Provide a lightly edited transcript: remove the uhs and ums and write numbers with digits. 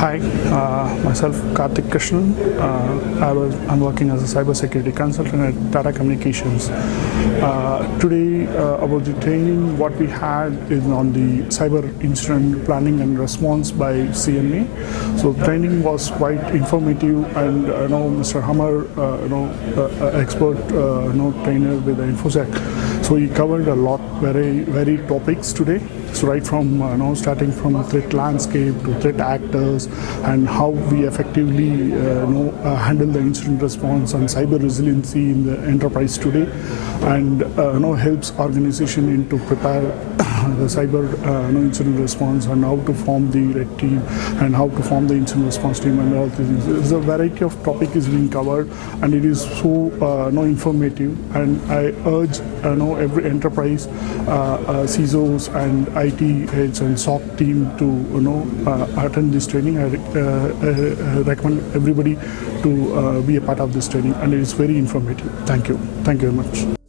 Hi, myself Kartik Krishnan. I'm working as a cybersecurity consultant at Tata Communications. Today, about the training, what we had is on the cyber incident planning and response by CMA. So training was quite informative, and Mr. Amar, expert, trainer with the InfoSec. So he covered a lot, very topics today. So right from starting from threat landscape to threat actors and how we effectively handle the incident response and cyber resiliency in the enterprise today, and helps organization in to prepare the cyber incident response and how to form the red team and how to form the incident response team and all these things. There's a variety of topic is being covered, and it is so informative. And I urge every enterprise CISOs and IT heads and SOC team to attend this training. I recommend everybody to be a part of this training, and it is very informative. Thank you very much.